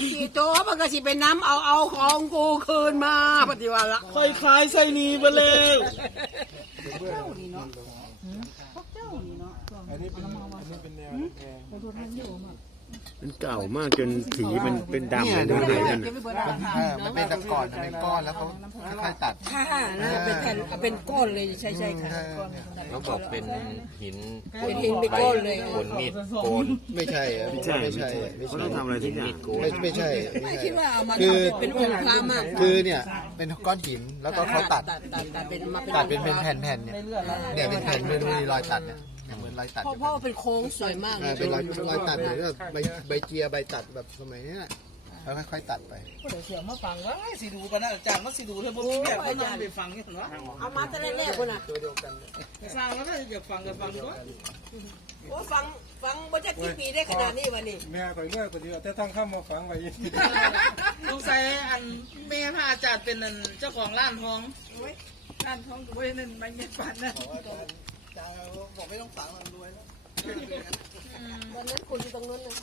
ตีโตมันก็สิเป็นน้ำเอาของกูคืนมาปฏิวัติละ ค่อยคล้ายไส้นีไปเลย อันนี้เป็นแนวแพง มันเก่ามากจนสีมันเป็นดำเลยดูเลยมัน มันเป็นตะกอนมันเป็นก้อนแล้วเขาค่อยๆตัด ค่ะนะเป็นแผ่นเป็นก้อนเลยใช่ค่ะ เขาบอกเป็นหิน เป็นหินเป็นก้อนเลย โกนมีดโกน ไม่ใช่อะ ไม่ใช่ ไม่ใช่ เขาต้องทำอะไรทุกอย่าง ไม่ใช่ ไม่คิดว่าเอามาทำเป็นองค์พระมาก คือเนี่ยเป็นก้อนหินแล้วก็เขาตัด เป็นมา ตัดเป็นแผ่นๆเนี่ยเนี่ยเป็นแผ่นมันมีรอยตัดเนี่ยเหมือนรอยตัด เพราะว่าเป็นโค้งสวยมากเลย เป็นรอยตัดเหมือนแบบใบเจียใบตัดแบบสมัยนี้แล้วค่อยๆตัดไป เสียงมาฟังว่าสิดูกันนะอาจารย์มาสิดูเธอบอกแบบก็นั่งไปฟังนี่เหรอ เอามาแต่แรกๆคนน่ะ ตัวเดียวกัน สร้างแล้วน่าจะฟังกันฟังด้วย โอ้ฟังบ่จะกี่ปีได้ขนาดนี้วะนี่ แม่ข่อยเลือกคนเดียวแต่ต้องเข้ามาฟังไว้ ลูกชายอันแม่พระอาจารย์เป็นเจ้าของร้านทองร้านทองด้วยนั่นไม่เงียบปันนะ บอกไม่ต้องฝังมันรวยแล้ว วันนั้นคุณอยู่ตรงนั้นนะ